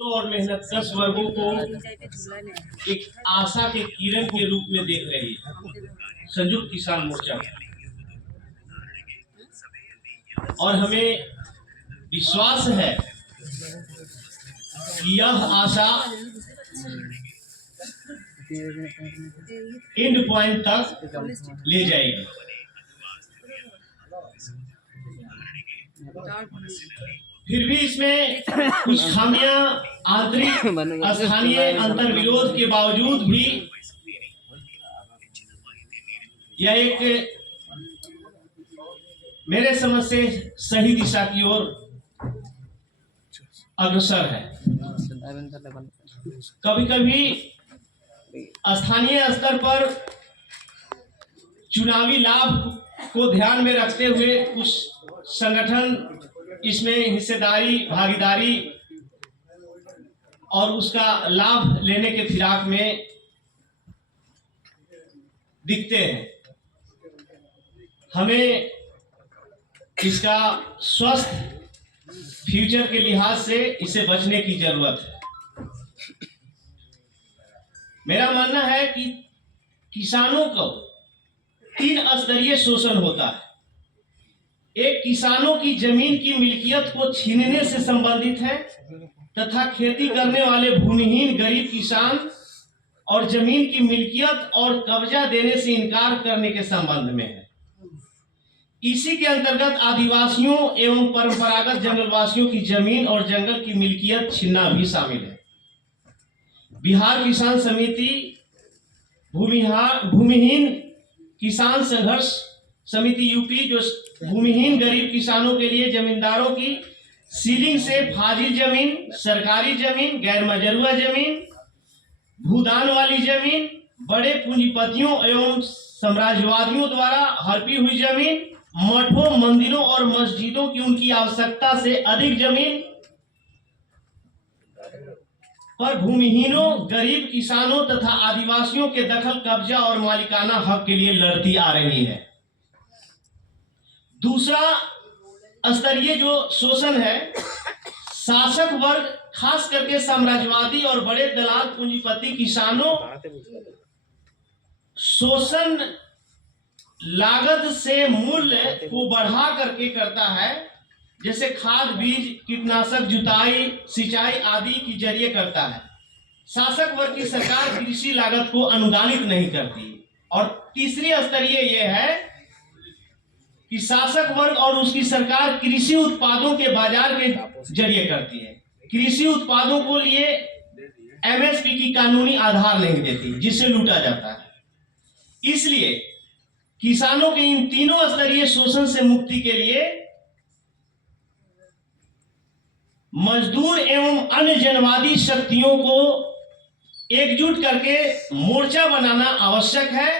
तो और मेहनतकश वर्गों को एक आशा के किरण के रूप में देख रही है संयुक्त किसान मोर्चा, और हमें विश्वास है कि यह आशा एंड पॉइंट तक ले जाएगी। फिर भी इसमें कुछ खामियां आंतरिक स्थानीय अंतर विरोध के बावजूद भी यह एक मेरे समझ से सही दिशा की ओर अग्रसर है। कभी कभी स्थानीय स्तर पर चुनावी लाभ को ध्यान में रखते हुए कुछ संगठन इसमें हिस्सेदारी, भागीदारी और उसका लाभ लेने के फिराक में दिखते हैं। हमें इसका स्वस्थ फ्यूचर के लिहाज से इसे बचने की जरूरत है। मेरा मानना है कि किसानों को 3 स्तरीय शोषण होता है। एक किसानों की जमीन की मिल्कियत को छीनने से संबंधित है तथा खेती करने वाले भूमिहीन गरीब किसान और जमीन की मिल्कियत और कब्जा देने से इनकार करने के संबंध में है। इसी के अंतर्गत आदिवासियों एवं परंपरागत जंगलवासियों की जमीन और जंगल की मिल्कियत छीनना भी शामिल है। बिहार किसान समिति, भूमिहीन किसान संघर्ष समिति यूपी, जो भूमिहीन गरीब किसानों के लिए जमींदारों की सीलिंग से फाजिल जमीन, सरकारी जमीन, गैर मजरूआ जमीन, भूदान वाली जमीन, बड़े पूंजीपतियों एवं साम्राज्यवादियों द्वारा हड़पी हुई जमीन, मठों, मंदिरों और मस्जिदों की उनकी आवश्यकता से अधिक जमीन पर भूमिहीनों, गरीब किसानों तथा आदिवासियों के दखल, कब्जा और मालिकाना हक के लिए लड़ती आ रही है। दूसरा स्तरीय जो शोषण है, शासक वर्ग खास करके साम्राज्यवादी और बड़े दलाल पूंजीपति किसानों शोषण लागत से मूल्य को बढ़ा करके करता है, जैसे खाद, बीज, कीटनाशक, जुताई, सिंचाई आदि के जरिए करता है। शासक वर्ग की सरकार कृषि लागत को अनुदानित नहीं करती। और तीसरी स्तरीय यह है कि शासक वर्ग और उसकी सरकार कृषि उत्पादों के बाजार के जरिए करती है। कृषि उत्पादों को लिए एमएसपी की कानूनी आधार नहीं देती, जिससे लूटा जाता है। इसलिए किसानों के इन तीनों स्तरीय शोषण से मुक्ति के लिए मजदूर एवं अन्य जनवादी शक्तियों को एकजुट करके मोर्चा बनाना आवश्यक है।